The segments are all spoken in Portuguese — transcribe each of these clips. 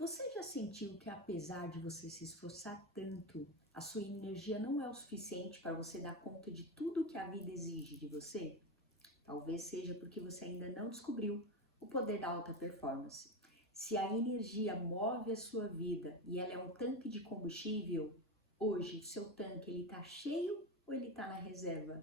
Você já sentiu que apesar de você se esforçar tanto, a sua energia não é o suficiente para você dar conta de tudo que a vida exige de você? Talvez seja porque você ainda não descobriu o poder da alta performance. Se a energia move a sua vida e ela é um tanque de combustível, hoje o seu tanque ele está cheio ou ele está na reserva?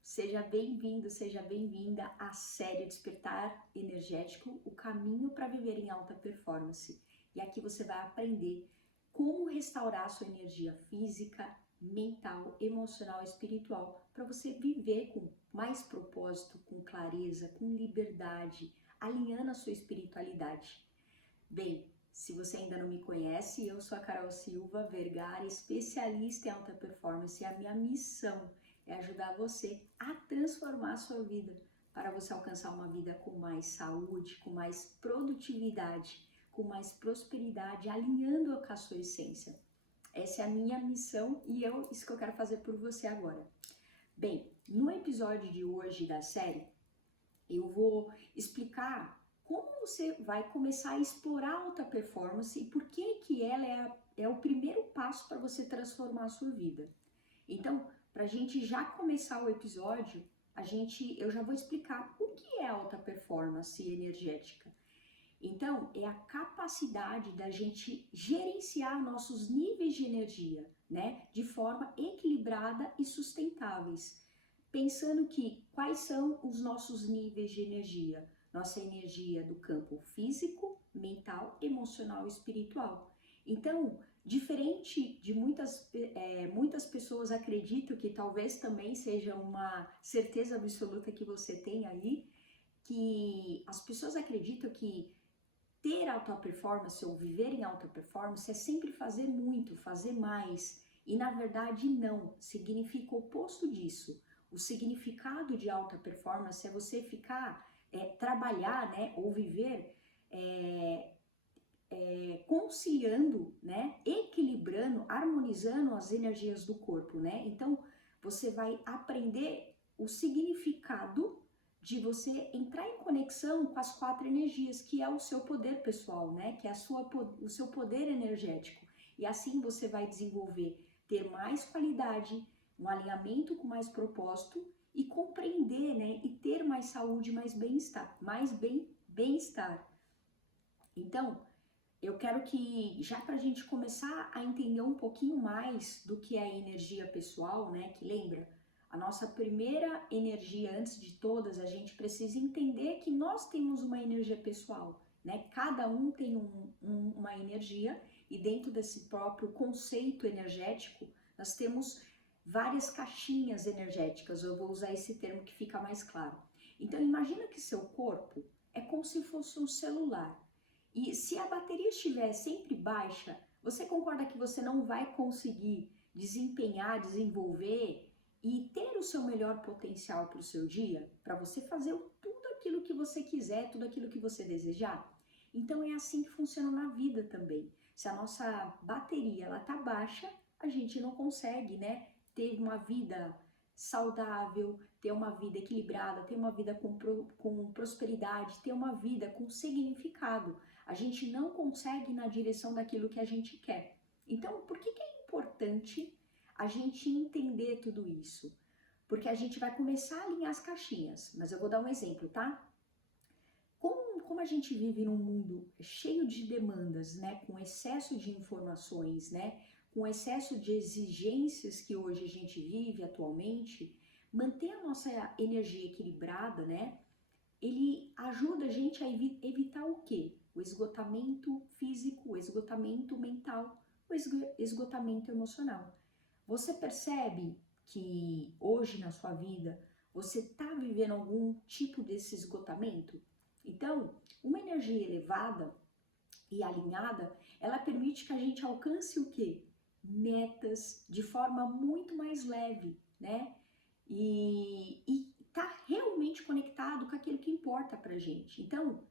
Seja bem-vindo, seja bem-vinda à série Despertar Energético, o caminho para viver em alta performance. E aqui você vai aprender como restaurar a sua energia física, mental, emocional e espiritual para você viver com mais propósito, com clareza, com liberdade, alinhando a sua espiritualidade. Bem, se você ainda não me conhece, eu sou a Carol Silva Vergara, especialista em alta performance, e a minha missão é ajudar você a transformar a sua vida para você alcançar uma vida com mais saúde, com mais produtividade, com mais prosperidade, alinhando com a sua essência. Essa é a minha missão e isso que eu quero fazer por você agora. Bem, no episódio de hoje da série, eu vou explicar como você vai começar a explorar a alta performance e por que ela é o primeiro passo para você transformar a sua vida. Então, para a gente já começar o episódio, eu já vou explicar o que é alta performance energética. Então, é a capacidade da gente gerenciar nossos níveis de energia, né, de forma equilibrada e sustentáveis. Pensando que quais são os nossos níveis de energia? Nossa energia do campo físico, mental, emocional e espiritual. Então, diferente de muitas pessoas acreditam que talvez também seja uma certeza absoluta que você tem aí, que as pessoas acreditam que ter alta performance ou viver em alta performance é sempre fazer muito, fazer mais. E na verdade não, significa o oposto disso. O significado de alta performance é você trabalhar, né, ou viver conciliando, né, equilibrando, harmonizando as energias do corpo, né? Então, você vai aprender o significado de você entrar em conexão com as 4 energias, que é o seu poder pessoal, né? Que é o seu poder energético. E assim você vai desenvolver, ter mais qualidade, um alinhamento com mais propósito e compreender, né? E ter mais saúde, mais bem-estar, bem-estar. Então, eu quero que, já para a gente começar a entender um pouquinho mais do que é a energia pessoal, né? Que lembra, a nossa primeira energia, antes de todas, a gente precisa entender que nós temos uma energia pessoal, né? Cada um tem uma energia e dentro desse próprio conceito energético, nós temos várias caixinhas energéticas. Eu vou usar esse termo que fica mais claro. Então, imagina que seu corpo é como se fosse um celular. E se a bateria estiver sempre baixa, você concorda que você não vai conseguir desempenhar, desenvolver e ter o seu melhor potencial para o seu dia? Para você fazer tudo aquilo que você quiser, tudo aquilo que você desejar? Então é assim que funciona na vida também. Se a nossa bateria ela tá baixa, a gente não consegue, né, ter uma vida saudável, ter uma vida equilibrada, ter uma vida com prosperidade, ter uma vida com significado. A gente não consegue ir na direção daquilo que a gente quer. Então, por que é importante a gente entender tudo isso? Porque a gente vai começar a alinhar as caixinhas, mas eu vou dar um exemplo, tá? Como a gente vive num mundo cheio de demandas, né, com excesso de informações, né, com excesso de exigências que hoje a gente vive atualmente, manter a nossa energia equilibrada, né, ele ajuda a gente a evitar o quê? O esgotamento físico, o esgotamento mental, o esgotamento emocional. Você percebe que hoje na sua vida você está vivendo algum tipo desse esgotamento? Então, uma energia elevada e alinhada, ela permite que a gente alcance o quê? Metas de forma muito mais leve, né? E tá realmente conectado com aquilo que importa pra gente. Então,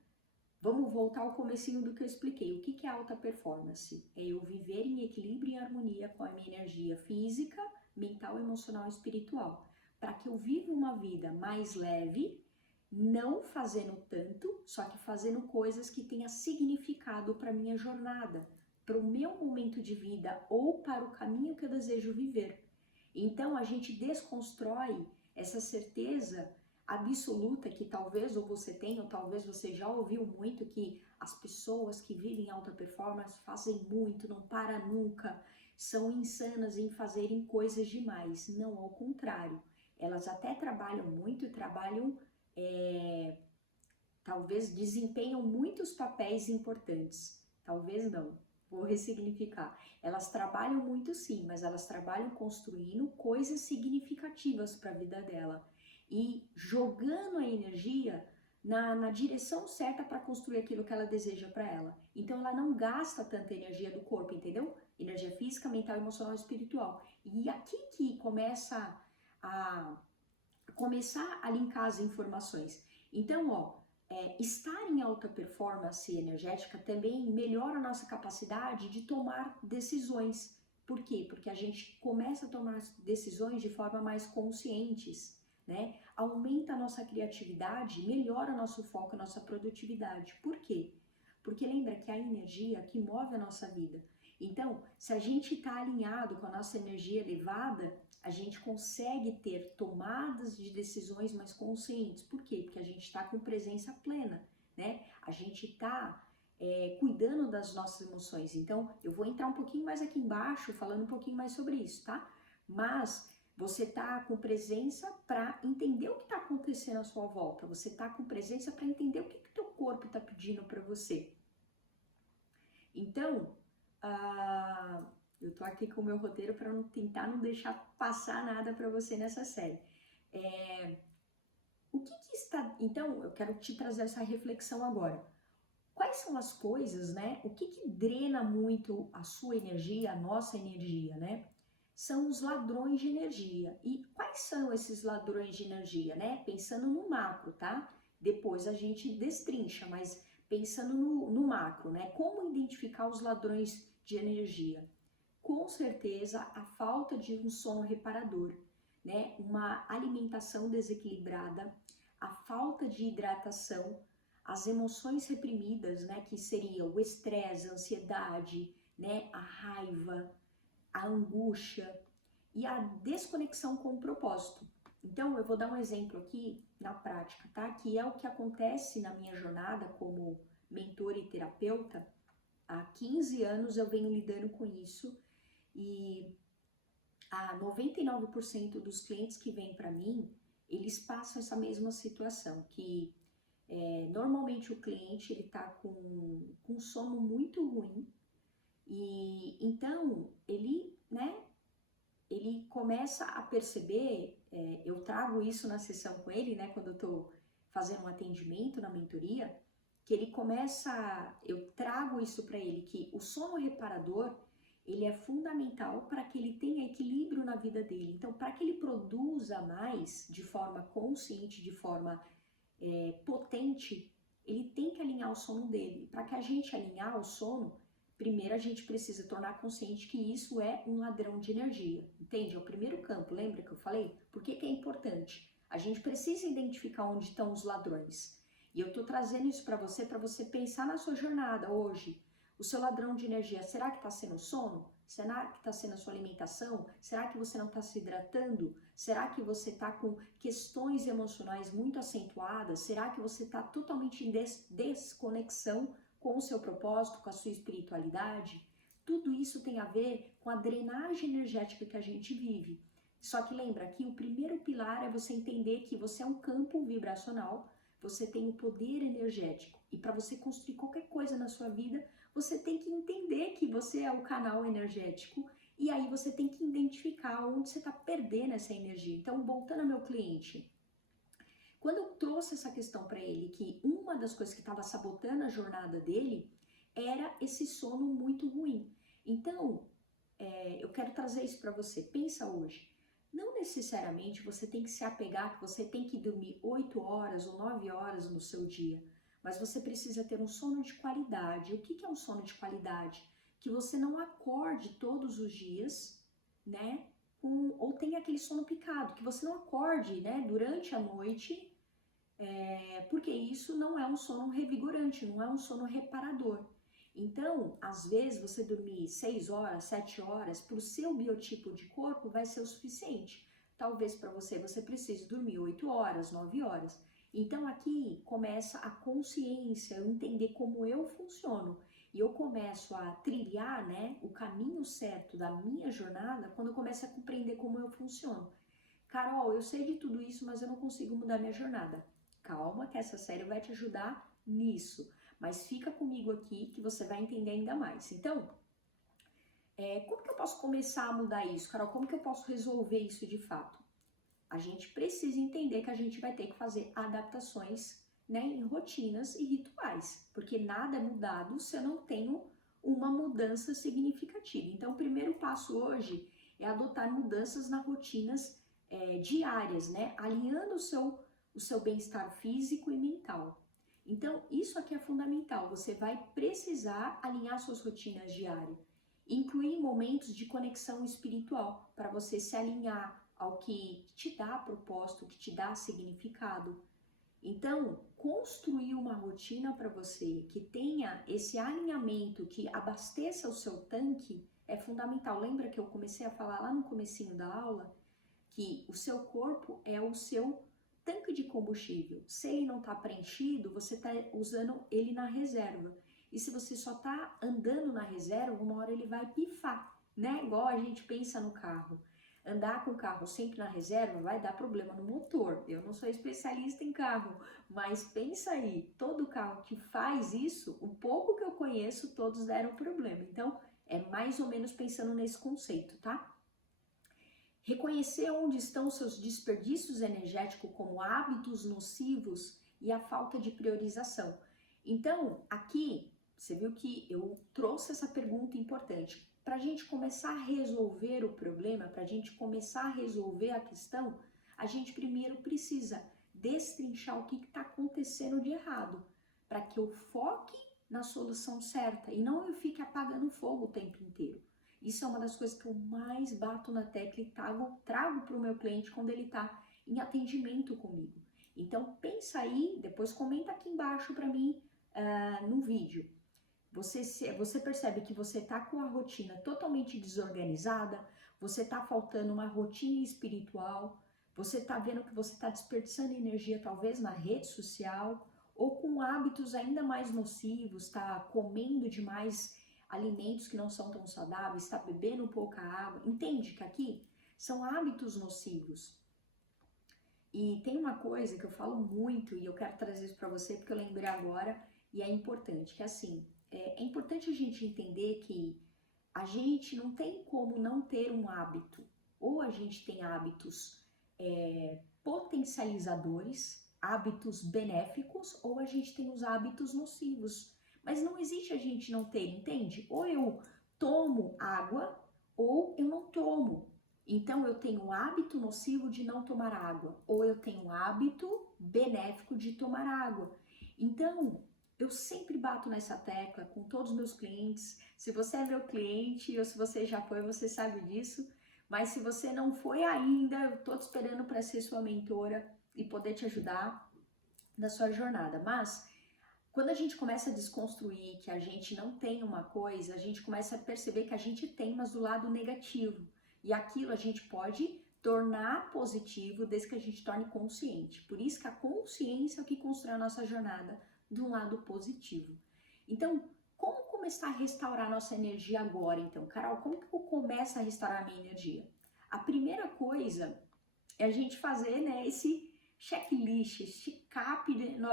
vamos voltar ao comecinho do que eu expliquei. O que é alta performance? É eu viver em equilíbrio e harmonia com a minha energia física, mental, emocional e espiritual. Para que eu viva uma vida mais leve não fazendo tanto, só que fazendo coisas que tenham significado para minha jornada, para o meu momento de vida ou para o caminho que eu desejo viver. Então a gente desconstrói essa certeza absoluta que talvez ou você tenha, ou talvez você já ouviu muito, que as pessoas que vivem alta performance fazem muito, não para nunca, são insanas em fazerem coisas demais. Não, ao contrário. Elas até trabalham muito e trabalham, talvez desempenham muitos papéis importantes. Talvez não. Vou ressignificar. Elas trabalham muito sim, mas elas trabalham construindo coisas significativas para a vida dela e jogando a energia na direção certa para construir aquilo que ela deseja para ela. Então ela não gasta tanta energia do corpo, entendeu? Energia física, mental, emocional e espiritual. E aqui que a começar a linkar as informações. Então, estar em alta performance energética também melhora a nossa capacidade de tomar decisões. Por quê? Porque a gente começa a tomar decisões de forma mais conscientes, né? Aumenta a nossa criatividade, melhora o nosso foco, a nossa produtividade. Por quê? Porque lembra que é a energia que move a nossa vida. Então, se a gente está alinhado com a nossa energia elevada, a gente consegue ter tomadas de decisões mais conscientes. Por quê? Porque a gente está com presença plena, né? A gente está cuidando das nossas emoções. Então, eu vou entrar um pouquinho mais aqui embaixo, falando um pouquinho mais sobre isso, tá? Mas você está com presença para entender o que está acontecendo à sua volta. Você está com presença para entender o que o teu corpo está pedindo para você. Então, eu tô aqui com o meu roteiro para tentar não deixar passar nada para você nessa série. O que está... Então, eu quero te trazer essa reflexão agora. Quais são as coisas, né? O que drena muito a sua energia, a nossa energia, né? São os ladrões de energia. E quais são esses ladrões de energia, né? Pensando no macro, tá? Depois a gente destrincha, mas pensando no macro, né? Como identificar os ladrões de energia? Com certeza, a falta de um sono reparador, né? Uma alimentação desequilibrada, a falta de hidratação, as emoções reprimidas, né? Que seriam o estresse, a ansiedade, né? A raiva, a angústia e a desconexão com o propósito. Então, eu vou dar um exemplo aqui na prática, tá? Que é o que acontece na minha jornada como mentora e terapeuta. Há 15 anos eu venho lidando com isso e a 99% dos clientes que vêm para mim, eles passam essa mesma situação, que normalmente o cliente ele está com sono muito ruim e então ele começa a perceber, eu trago isso na sessão com ele, né, quando eu estou fazendo um atendimento na mentoria, que ele começa, eu trago isso para ele, que o sono reparador, ele é fundamental para que ele tenha equilíbrio na vida dele. Então, para que ele produza mais de forma consciente, de forma potente, ele tem que alinhar o sono dele. Para que a gente alinhar o sono, primeiro a gente precisa tornar consciente que isso é um ladrão de energia, entende? É o primeiro campo, lembra que eu falei? Por que é importante? A gente precisa identificar onde estão os ladrões. E eu tô trazendo isso para você pensar na sua jornada hoje. O seu ladrão de energia, será que está sendo o sono? Será que está sendo a sua alimentação? Será que você não está se hidratando? Será que você está com questões emocionais muito acentuadas? Será que você está totalmente em desconexão com o seu propósito, com a sua espiritualidade? Tudo isso tem a ver com a drenagem energética que a gente vive. Só que lembra que o primeiro pilar é você entender que você é um campo vibracional, você tem o poder energético. E para você construir qualquer coisa na sua vida, você tem que entender que você é o canal energético e aí você tem que identificar onde você está perdendo essa energia. Então, voltando ao meu cliente, quando eu trouxe essa questão para ele, que uma das coisas que estava sabotando a jornada dele era esse sono muito ruim. Então, eu quero trazer isso para você. Pensa hoje. Não necessariamente você tem que se apegar que você tem que dormir 8 horas ou 9 horas no seu dia, mas você precisa ter um sono de qualidade. O que é um sono de qualidade? Que você não acorde todos os dias, né? Ou tenha aquele sono picado, que você não acorde, né, durante a noite porque isso não é um sono revigorante, não é um sono reparador. Então, às vezes, você dormir 6 horas, 7 horas, para o seu biotipo de corpo vai ser o suficiente. Talvez para você precise dormir 8 horas, 9 horas. Então, aqui começa a consciência, eu entender como eu funciono. E eu começo a trilhar, né, o caminho certo da minha jornada quando eu começo a compreender como eu funciono. Carol, eu sei de tudo isso, mas eu não consigo mudar minha jornada. Calma, que essa série vai te ajudar nisso. Mas fica comigo aqui que você vai entender ainda mais. Então, como que eu posso começar a mudar isso, Carol? Como que eu posso resolver isso de fato? A gente precisa entender que a gente vai ter que fazer adaptações, né, em rotinas e rituais, porque nada é mudado se eu não tenho uma mudança significativa. Então, o primeiro passo hoje é adotar mudanças nas rotinas diárias, né, alinhando o seu bem-estar físico e mental. Então, isso aqui é fundamental. Você vai precisar alinhar suas rotinas diárias, incluir momentos de conexão espiritual para você se alinhar ao que te dá propósito, que te dá significado. Então, construir uma rotina para você que tenha esse alinhamento, que abasteça o seu tanque, é fundamental. Lembra que eu comecei a falar lá no comecinho da aula que o seu corpo é o seu tanque de combustível. Se ele não está preenchido, você está usando ele na reserva. E se você só está andando na reserva, uma hora ele vai pifar, né? Igual a gente pensa no carro. Andar com o carro sempre na reserva vai dar problema no motor. Eu não sou especialista em carro, mas pensa aí, todo carro que faz isso, o pouco que eu conheço, todos deram problema. Então, é mais ou menos pensando nesse conceito, tá? Reconhecer onde estão seus desperdícios energéticos como hábitos nocivos e a falta de priorização. Então, aqui, você viu que eu trouxe essa pergunta importante. Para a gente começar a resolver o problema, para a gente começar a resolver a questão, a gente primeiro precisa destrinchar o que está acontecendo de errado, para que eu foque na solução certa e não eu fique apagando fogo o tempo inteiro. Isso é uma das coisas que eu mais bato na tecla e trago para o meu cliente quando ele está em atendimento comigo. Então pensa aí, depois comenta aqui embaixo para mim no vídeo. Você percebe que você está com a rotina totalmente desorganizada, você está faltando uma rotina espiritual, você está vendo que você está desperdiçando energia talvez na rede social ou com hábitos ainda mais nocivos, está comendo demais alimentos que não são tão saudáveis, está bebendo pouca água. Entende que aqui são hábitos nocivos. E tem uma coisa que eu falo muito e eu quero trazer isso para você porque eu lembrei agora e é importante, que assim, é importante a gente entender que a gente não tem como não ter um hábito. Ou a gente tem hábitos potencializadores, hábitos benéficos, ou a gente tem os hábitos nocivos. Mas não existe a gente não ter, entende? Ou eu tomo água ou eu não tomo. Então eu tenho o hábito nocivo de não tomar água, ou eu tenho o hábito benéfico de tomar água. Então, eu sempre bato nessa tecla com todos os meus clientes. Se você é meu cliente ou se você já foi, você sabe disso. Mas se você não foi ainda, eu estou te esperando para ser sua mentora e poder te ajudar na sua jornada. Mas quando a gente começa a desconstruir que a gente não tem uma coisa, a gente começa a perceber que a gente tem, mas do lado negativo. E aquilo a gente pode tornar positivo desde que a gente torne consciente. Por isso que a consciência é o que constrói a nossa jornada de um lado positivo. Então, como começar a restaurar a nossa energia agora, então? Carol, como que eu começo a restaurar a minha energia? A primeira coisa é a gente fazer, né, esse checklist, esse cap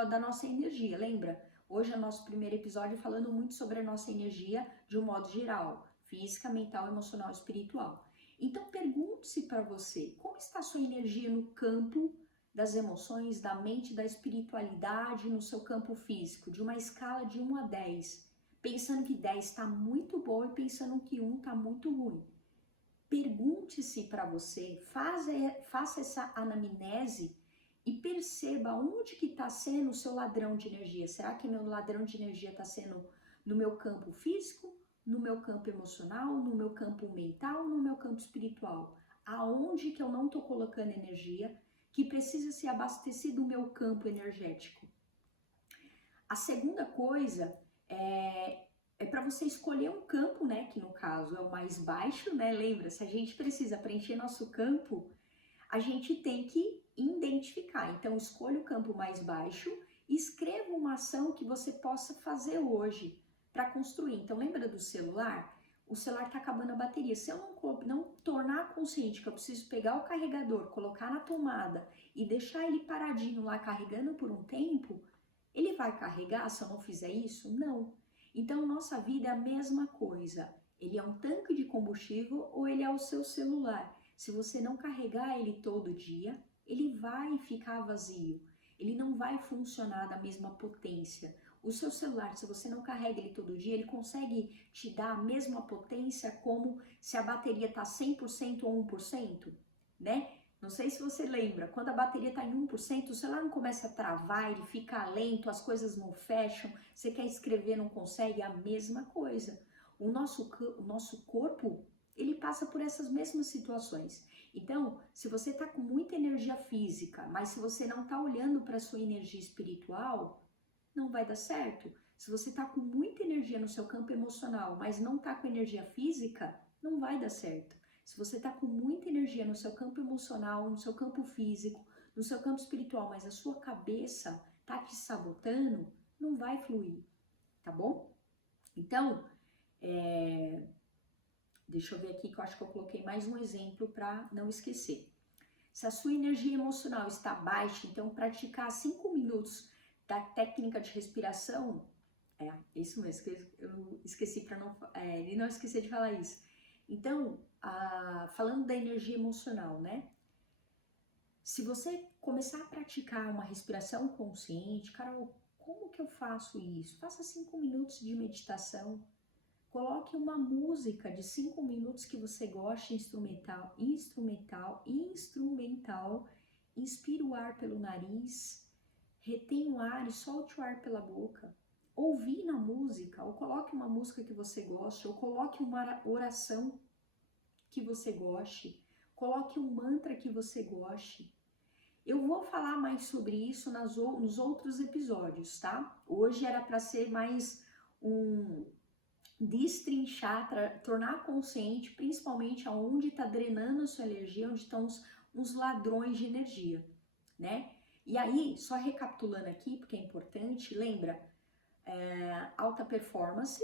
da nossa energia, lembra? Hoje é o nosso primeiro episódio falando muito sobre a nossa energia de um modo geral, física, mental, emocional e espiritual. Então pergunte-se para você, como está a sua energia no campo das emoções, da mente, da espiritualidade, no seu campo físico, de uma escala de 1 a 10, pensando que 10 está muito bom e pensando que 1 está muito ruim. Pergunte-se para você, faça essa anamnese e perceba onde que está sendo o seu ladrão de energia. Será que meu ladrão de energia está sendo no meu campo físico, no meu campo emocional, no meu campo mental, no meu campo espiritual? Aonde que eu não estou colocando energia, que precisa ser abastecido o meu campo energético? A segunda coisa é para você escolher um campo, né, que no caso é o mais baixo, né? Lembra, se a gente precisa preencher nosso campo, a gente tem que identificar. Então, escolha o campo mais baixo e escreva uma ação que você possa fazer hoje para construir. Então, lembra do celular? O celular está acabando a bateria. Se eu não tornar consciente que eu preciso pegar o carregador, colocar na tomada e deixar ele paradinho lá carregando por um tempo, ele vai carregar se eu não fizer isso? Não. Então, nossa vida é a mesma coisa. Ele é um tanque de combustível ou ele é o seu celular? Se você não carregar ele todo dia, ele vai ficar vazio. Ele não vai funcionar da mesma potência. O seu celular, se você não carrega ele todo dia, ele consegue te dar a mesma potência como se a bateria está 100% ou 1%, né? Não sei se você lembra, quando a bateria está em 1%, o celular não começa a travar, ele fica lento, as coisas não fecham, você quer escrever, não consegue, é a mesma coisa. O nosso corpo, ele passa por essas mesmas situações. Então, se você está com muita energia física, mas se você não está olhando para a sua energia espiritual, não vai dar certo. Se você está com muita energia no seu campo emocional, mas não está com energia física, não vai dar certo. Se você está com muita energia no seu campo emocional, no seu campo físico, no seu campo espiritual, mas a sua cabeça está te sabotando, não vai fluir, tá bom? Então, deixa eu ver aqui que eu acho que eu coloquei mais um exemplo para não esquecer. Se a sua energia emocional está baixa, então praticar 5 minutos da técnica de respiração, isso mesmo, eu esqueci para não, não esquecer de falar isso. Então, falando da energia emocional, né? Se você começar a praticar uma respiração consciente, Carol, como que eu faço isso? Faça 5 minutos de meditação. Coloque uma música de 5 minutos que você goste, instrumental. Inspire o ar pelo nariz, retenha o ar e solte o ar pela boca. Ouvindo a música, ou coloque uma música que você goste, ou coloque uma oração que você goste, coloque um mantra que você goste. Eu vou falar mais sobre isso nos outros episódios, tá? Hoje era para ser mais destrinchar, tornar consciente, principalmente aonde está drenando a sua energia, onde estão os ladrões de energia, né? E aí, só recapitulando aqui, porque é importante, lembra, alta performance,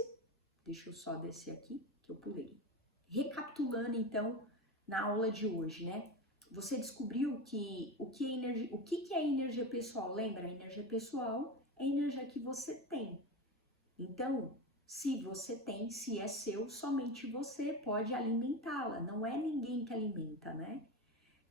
deixa eu só descer aqui, que eu pulei. Recapitulando, então, na aula de hoje, né? Você descobriu que o que é energia pessoal? Lembra, a energia pessoal é a energia que você tem. Então, se você tem, se é seu, somente você pode alimentá-la, não é ninguém que alimenta, né?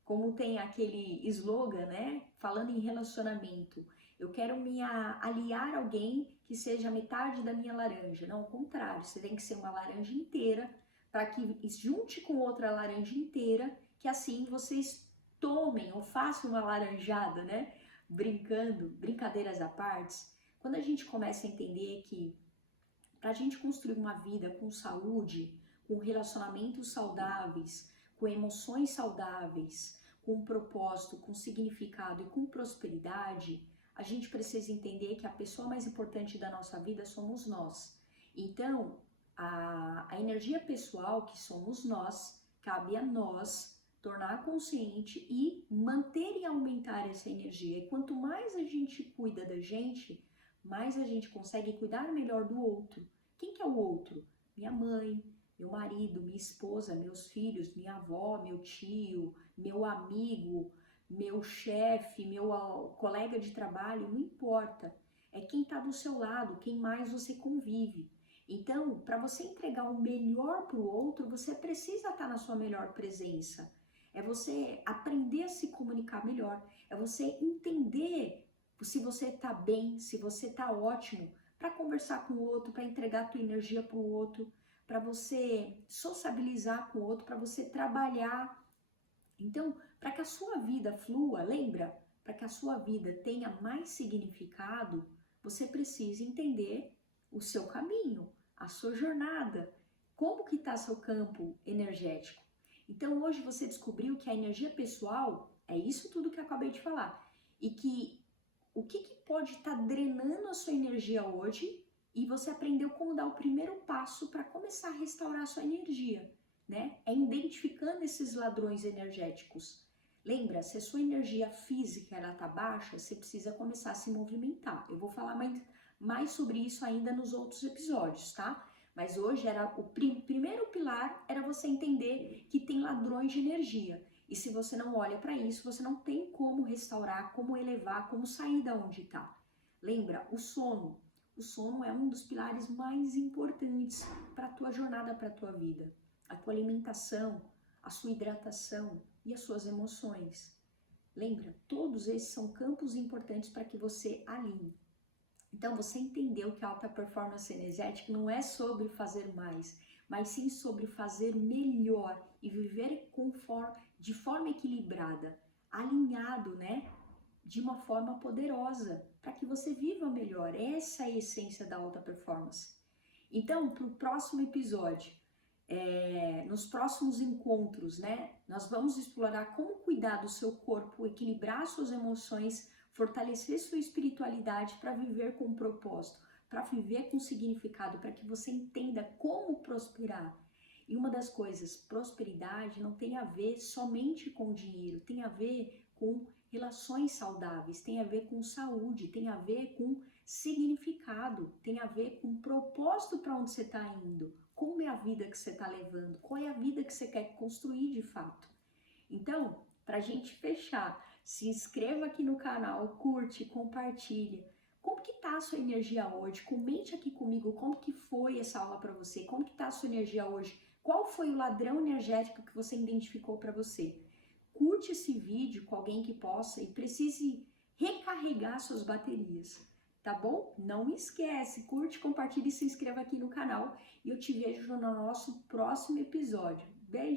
Como tem aquele slogan, né? Falando em relacionamento, eu quero me aliar a alguém que seja metade da minha laranja. Não, ao contrário, você tem que ser uma laranja inteira para que junte com outra laranja inteira, que assim vocês tomem ou façam uma laranjada, né? Brincadeiras à parte. Quando a gente começa a entender que para a gente construir uma vida com saúde, com relacionamentos saudáveis, com emoções saudáveis, com propósito, com significado e com prosperidade, a gente precisa entender que a pessoa mais importante da nossa vida somos nós. Então, a energia pessoal, que somos nós, cabe a nós tornar consciente e manter e aumentar essa energia. E quanto mais a gente cuida da gente, mais a gente consegue cuidar melhor do outro. Quem que é o outro? Minha mãe, meu marido, minha esposa, meus filhos, minha avó, meu tio, meu amigo, meu chefe, meu colega de trabalho, não importa. É quem está do seu lado, quem mais você convive. Então, para você entregar o melhor para o outro, você precisa estar na sua melhor presença. É você aprender a se comunicar melhor. É você entender se você está bem, se você está ótimo, para conversar com o outro, para entregar a tua energia para o outro, para você sociabilizar com o outro, para você trabalhar. Então, para que a sua vida flua, lembra? Para que a sua vida tenha mais significado, você precisa entender o seu caminho, a sua jornada, como que está seu campo energético. Então, hoje você descobriu que a energia pessoal É isso tudo que eu acabei de falar. E que o que pode estar drenando a sua energia hoje e você aprendeu como dar o primeiro passo para começar a restaurar a sua energia, né? É identificando esses ladrões energéticos. Lembra, se a sua energia física ela tá baixa, você precisa começar a se movimentar. Eu vou falar mais sobre isso ainda nos outros episódios, tá? Mas hoje era o primeiro pilar era você entender que tem ladrões de energia. E se você não olha para isso, você não tem como restaurar, como elevar, como sair da onde está. Lembra, o sono. O sono é um dos pilares mais importantes para a tua jornada, para a tua vida. A tua alimentação, a sua hidratação e as suas emoções. Lembra, todos esses são campos importantes para que você alinhe. Então, você entendeu que a alta performance energética não é sobre fazer mais, mas sim sobre fazer melhor e viver de forma equilibrada, alinhado, né? De uma forma poderosa, para que você viva melhor. Essa é a essência da alta performance. Então, para o próximo episódio, nos próximos encontros, né? Nós vamos explorar como cuidar do seu corpo, equilibrar suas emoções, fortalecer sua espiritualidade para viver com propósito, para viver com significado, para que você entenda como prosperar. E uma das coisas, prosperidade não tem a ver somente com dinheiro, tem a ver com relações saudáveis, tem a ver com saúde, tem a ver com significado, tem a ver com propósito para onde você está indo, como é a vida que você está levando, qual é a vida que você quer construir de fato. Então, para a gente fechar, se inscreva aqui no canal, curte, compartilha. Como que tá a sua energia hoje? Comente aqui comigo como que foi essa aula para você, como que tá a sua energia hoje, qual foi o ladrão energético que você identificou para você. Curte esse vídeo com alguém que possa e precise recarregar suas baterias, tá bom? Não esquece, curte, compartilhe e se inscreva aqui no canal e eu te vejo no nosso próximo episódio.